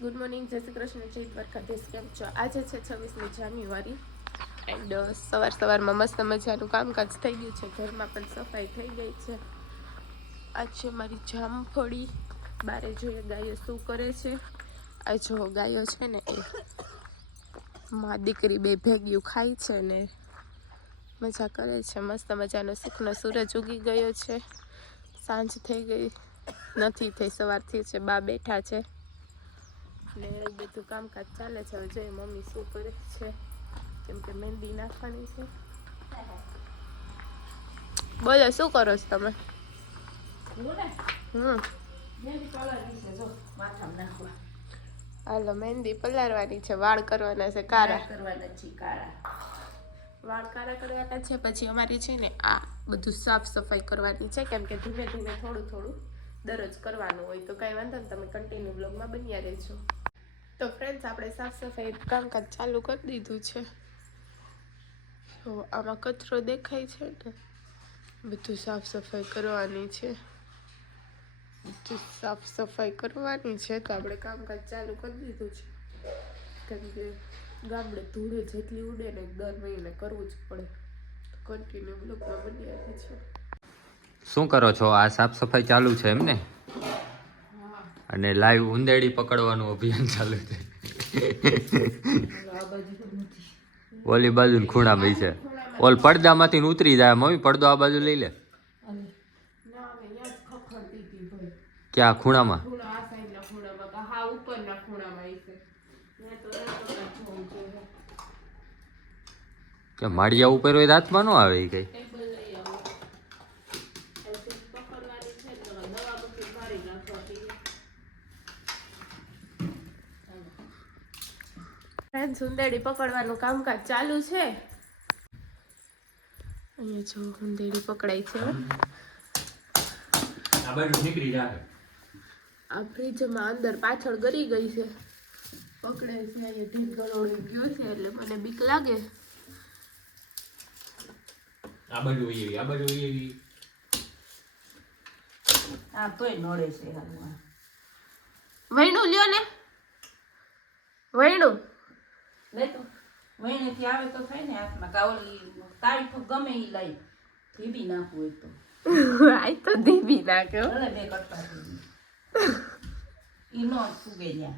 Good morning, જય શ્રી કૃષ્ણ, જય દ્વારકાધીશ. કેમ છો? આજે છે 26મી જાન્યુઆરી એન્ડ સવારમાં મસ્ત મજાનું કામકાજ થઈ ગયું છે. ઘરમાં પણ સફાઈ થઈ ગઈ છે. આજ છે મારી જામફળી. બારે જોઈએ ગાયો શું કરે છે. આ જો ગાયો છે ને એ માં દીકરી બે ભેગ્યું ખાય છે ને મજા કરે છે. મસ્ત મજાનો સુખનો સૂરજ ઉગી ગયો છે. સાંજ થઈ ગઈ નથી થઈ, સવારથી છે. બા બેઠા છે ને એવું બધું કામકાજ ચાલે છે. હવે જોઈએ મમ્મી શું કરે છે, કેમ કે મહેંદી નાખવાની છે. બોલો શું કરો છો તમે? હાલો, મહેંદી પલાળવાની છે, વાળ કરવાના છે કાળા. વાળ કાળા કરવાના છે. પછી અમારી છે ને આ બધું સાફ સફાઈ કરવાની છે, કેમ કે ધીમે ધીમે થોડું થોડું દરરોજ કરવાનું હોય. તો કાંઈ વાંધો ને, તમે કન્ટિન્યુ બ્લોગમાં બન્યા રહેજો. તો ફ્રેન્ડ્સ, આપણે સાફ સફાઈ કામકાજ ચાલુ કરી દીધું છે. તો આમાં કચરો દેખાય છે ને, બધું સાફ સફાઈ કરવાની છે. બધું સાફ સફાઈ કરવાની છે. તો આપણે કામકાજ ચાલુ કરી દીધું છે, કેમ કે ગામડે ધૂળે જેટલી ઉડે ને દર મહિને કરવું જ પડે. કન્ટિન્યુ બ્લોગમાં બન્યા રહે છે. શું કરો છો? આ સાફ સફાઈ ચાલુ છે એમ ને? અને લાઈવ ઉંદેડી પકડવાનું અભિયાન ચાલુ છે. ઓલી બાજુ ખૂણામાં છે. ઓલ પડદામાંથી ઉતરી જાય. મમ્મી પડદો આ બાજુ લઈ લે. ક્યાં ખૂણામાં? કે માળિયા ઉપર હોય હાથમાં ન આવે કઈ. ઉંદેડી પકડવાનું કામકાજ ચાલુ છે. અહીંયા જો ઉંદેડી પકડાય છે. આ બાજુ નીકળી જાય. આ ફ્રીજમાં અંદર પાછળ ગરી ગઈ છે. પકડે છે. અહીંયા ઢીલ ગરોળી ગયો છે એટલે મને બીક લાગે. આ બાજુ એવી, આ બાજુ એવી. આ તોય નડે છે. વૈણું લ્યો ને, વૈણું લે તો વહીનેથી આવે તો થાય ને હાથમાં. કાવલી તારીખ ગમે એ લઈ ધીબી નાખવું હોય તો. આઈ તો ધીબી નાખ્યો. ભલે બે કરતા ઈ નો ફૂગે ત્યાં.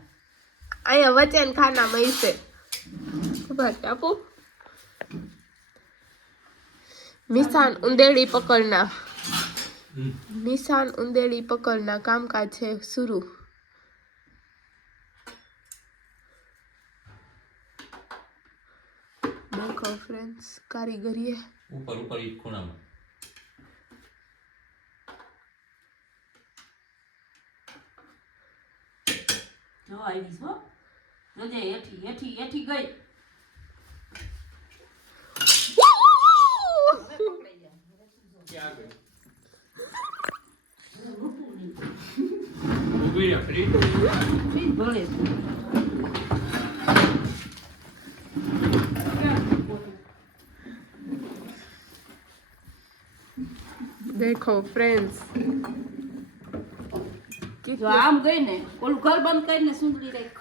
અહીંયા વચન ખાનામાં ઈસે ખબર આપો. નિશાન ઉંદેડી પકડના, નિશાન ઉંદેડી પકડના કામકાજ છે शुरू. देखो फ्रेंड्स, कारीगरी है ઉપર ઉપર ઈ ખૂણામાં. જો આવી છો જોજે હેઠી હેઠી હેઠી ગઈ. ક્યાં ગઈ? ઊભી રહે ફ્રી. ભલે देखो फ्रेंड्स, જો આમ ગઈ ને ઓલું ઘર બંધ કરીને સુંદરી રાખ.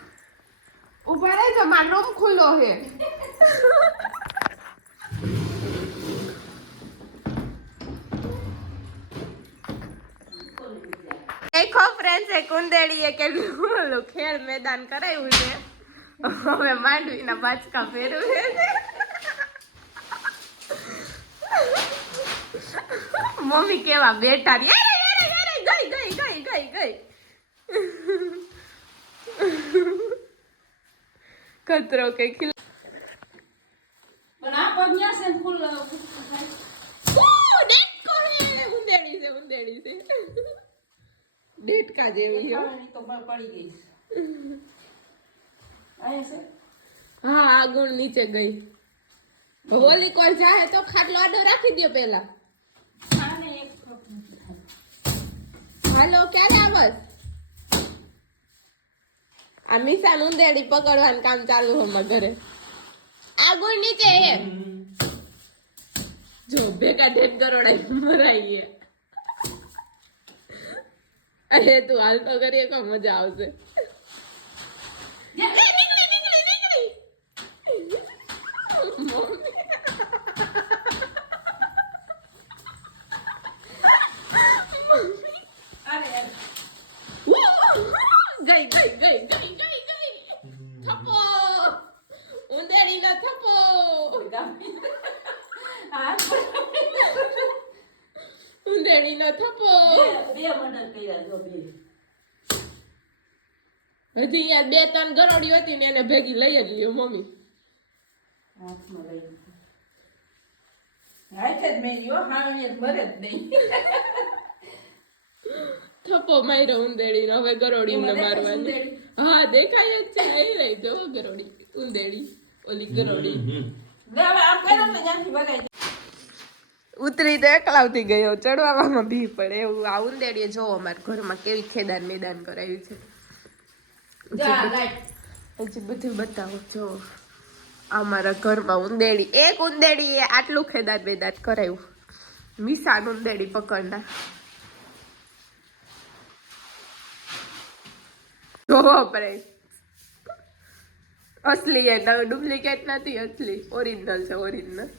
ऊपर है जो मार रूम खुलो है. देखो फ्रेंड्स, एक उंदेड़ी है के खेल मैदान कराયું છે. હવે માંડવીના બાચકા ફેરવે છે. મમ્મી કેવા બેઠા ગઈ ગઈ ગઈ ગઈ ગઈ ગઈ કતરો કે ખીલ. પણ આ પગન્યા છે ફૂલ ડેટકો હે. ઉંદેડી છે, ઉંદેડી છે. ડેટકા જેવી હો. તો પડી ગઈ. આયા છે. હા, આ ગુણ નીચે ગઈ. હોલી કોલ જાહે તો ખાટલો આડો રાખી દયો પેલા. આને એક હાલો, ક્યારે આવસ? આ મિસાન ઉંદેડી પકડવાનું કામ ચાલુ હમણાં ઘરે. આ ગુણ નીચે હે. જો ભેગા 1.5 કરોડ મરાઈએ. અરે તું હાલ તો કરીએ તો મજા આવશે. ગઈ ગઈ ગઈ ગઈ થપ્પો ઉંદેડીનો થપ્પો ઉંદેડીનો થપ્પો બે મર્ડર કર્યા જો બે હજી યાર 2-3 ગરોડી હતી ને એને ભેગી લઈ જ લ્યો મમ્મી હાથમાં લઈ હાથે જ મેલ્યો હાણિયત મરે જ નહીં થપ્પો માર્યો ઉંદેડીનો હવે ગરોડીને મારવાની હા દેખાય જ છે એ લઈ જો ગરોડી ઉંદેડી ઓલી ગરોડી હવે આમ કરો ને ત્યાંથી ભગાઈ ઉતરી તો એકલાવતી ગયો ચડવામાં બી પડે એવું આ ઉંદેડીએ જો અમારા ઘરમાં કેવી ખેદાન મેદાન કરાવ્યું છે જા લાઈટ હજી બધું બતાવો જો અમારા ઘરમાં ઉંદેડી એક ઉંદેડીએ આટલું ખેદાન મેદાન કરાવ્યું મિસાન ઉંદેડી પકડના જોવો પડે અસલી એ ડુપ્લિકેટ નથી અસલી ઓરિજિનલ છે ઓરિજિનલ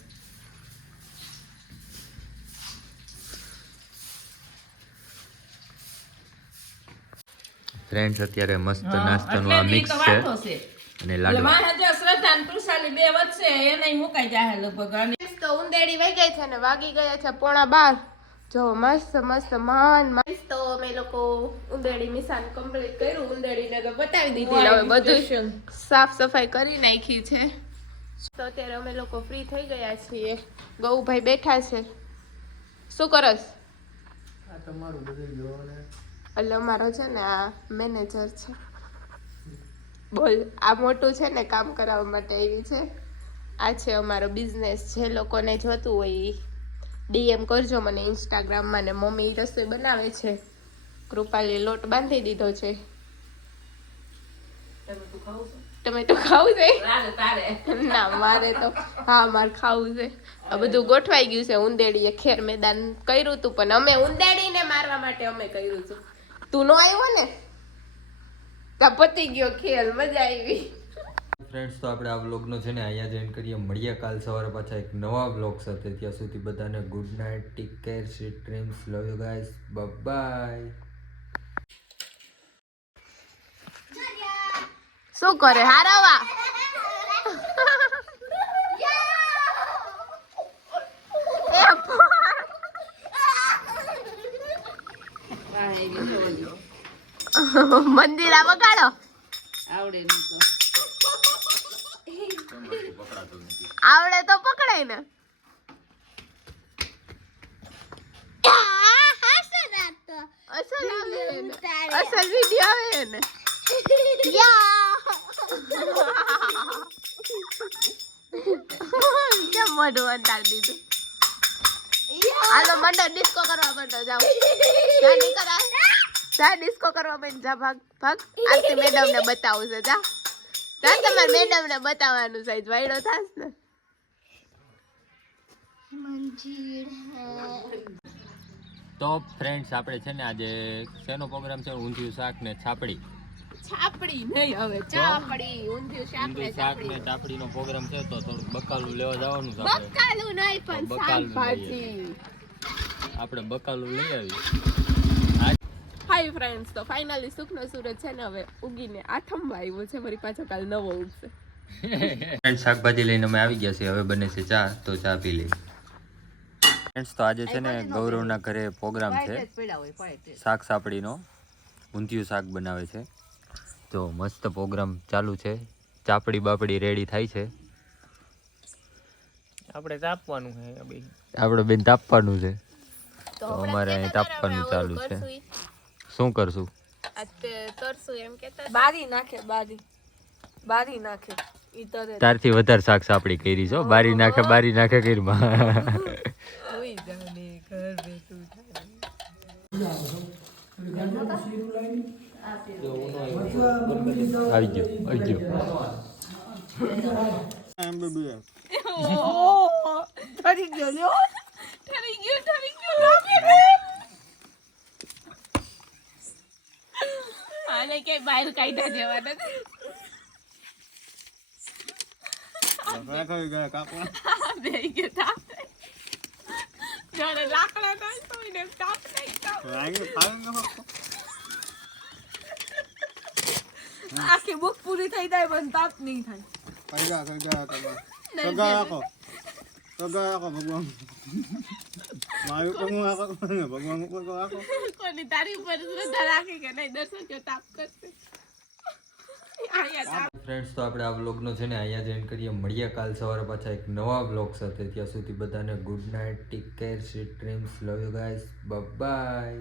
ફ્રેન્ડ્સ અત્યારે મસ્ત નાસ્તાનું આ મિક્સ છે અને લાડુ મારા જો શ્રદ્ધા ને તૃષાલી બે વચ્ચે એને મુકાઈ જાય લગભગ અને તો ઉંદેડી વહી ગઈ છે ને વાગી ગયા છે 11:30 જો મસ્ત મસ્ત મસ્ત અમે લોકો ઉંદેડી મિસાન કમ્પ્લીટ કર્યું ઉંદેડીને તો બતાવી દીધી હવે બધું સાફ સફાઈ કરી નાખી છે તો અત્યારે અમે લોકો ફ્રી થઈ ગયા છીએ ગૌભાઈ બેઠા છે શું કરસ આ તમારું બધું જોવાને એટલે અમારો છે ને આ મેનેજર છે બોલ આ મોટું છે ને કામ કરાવવા માટે આવી છે આ છે અમારો બિઝનેસ જે લોકોને જોતું હોય ડીએમ કરજો મને ઇન્સ્ટાગ્રામમાં ને મમ્મી રસોઈ બનાવે છે કૃપાલી લોટ બાંધી દીધો છે તમે તો ખાવું છે ના મારે તો હા મારે ખાવું છે આ બધું ગોઠવાઈ ગયું છે ઉંદેડીએ ખેર મેદાન કર્યું હતું પણ અમે ઉંદેડીને મારવા માટે અમે કર્યું હતું તું નો આવ્યો ને તા પતી ગયો ખેલ મજા આવી ફ્રેન્ડ્સ તો આપણે આ વ્લોગનો છે ને અહીંયા જોઈન કરીએ મળીએ કાલ સવારે પાછા એક નવા વ્લોગ સાથે ત્યાં સુધી બધાને good night take care sweet dreams love you guys by શું કરે હારાવા મંદિર આ વગાડો આવડે આવડે તો પકડાય ને અસલ આવે ને અસલ વિડિયો આવે ને કેમ મોઢું અંધાર દીધું હાલો મંડો ડિસ્કો કરવા મંડો જાઓ જા નહીં કરા જા ડિસ્કો કરવા માંડ જા ભાગ ભાગ આરતી મેડમ ને બતાવું છે જા જા તમારે મેડમ ને બતાવવાનું સાઈઝ વાયડો થાસ ને તો ફ્રેન્ડ્સ આપણે છે ને આજે શેનો પ્રોગ્રામ છે ઊંધિયું શાક ને છાપડી છાપડી નહીં હવે ચાપડી ઊંધિયું શાક ને ઊંધિયું શાક ને છાપડીનો પ્રોગ્રામ છે તો થોડું બકાલું લેવા જવાનું છે આપણે બકાલું નહીં પણ બકાલું શાકભાજી આપણે બકાલું લઈ આવી હાય ફ્રેન્ડ્સ તો ફાઇનલી સુખનો સૂરજ છે ને હવે ઉગીને આઠમમાં આવ્યો છે મારી પાછો કાલ નવો ઉગશે ફ્રેન્ડ્સ શાકભાજી લઈને અમે આવી ગયા છીએ હવે બને છે ચા તો ચા પી લઈએ ફ્રેન્ડ્સ તો આજે છે ને ગૌરવના ઘરે પ્રોગ્રામ છે શાક સાપડીનો ઊંધિયું શાક બનાવે છે તો મસ્ત પ્રોગ્રામ ચાલુ છે ચાપડી બાપડી રેડી થાય છે આપણે તાપવાનું છે આપણે બેન તાપવાનું છે તો અમારે અહીં તાપવાનું ચાલુ છે શું કરશું તરસું એમ કેતા બારી નાખે બારી નાખે ઈ તરે તારથી વધારે શાક સાપડી કરી છો બારી નાખે કરી માં હોઈ જાને ઘર બેઠું આવી ગયો ઠરી ગયો લ્યો આને કે બહાર કાઢ્યા જેવા નથી બેહી ગયો તાપ જાણે લાકડા નાખતો હોય ને તાપ નહીં તાપ આખી બુક પૂરી થઈ જાય પણ તાપ નહીં થાય. સગા આખો ભગવાન મારું તો હું આખો ભગવાન ઉપર તો આખો કોની તારી ઉપર શ્રદ્ધા રાખી કે નહીં દર્શન કે તાપ કરશે. અહીંયા તાપ. ફ્રેન્ડ્સ તો આપણે આ વ્લોગનો છે ને અહીંયા જ એન્ડ કરીએ. મળીએ કાલ સવારે પાછા એક નવા વ્લોગ સાથે. ત્યાં સુધી બધાને good night, take care, sweet dreams, love you guys, bye bye.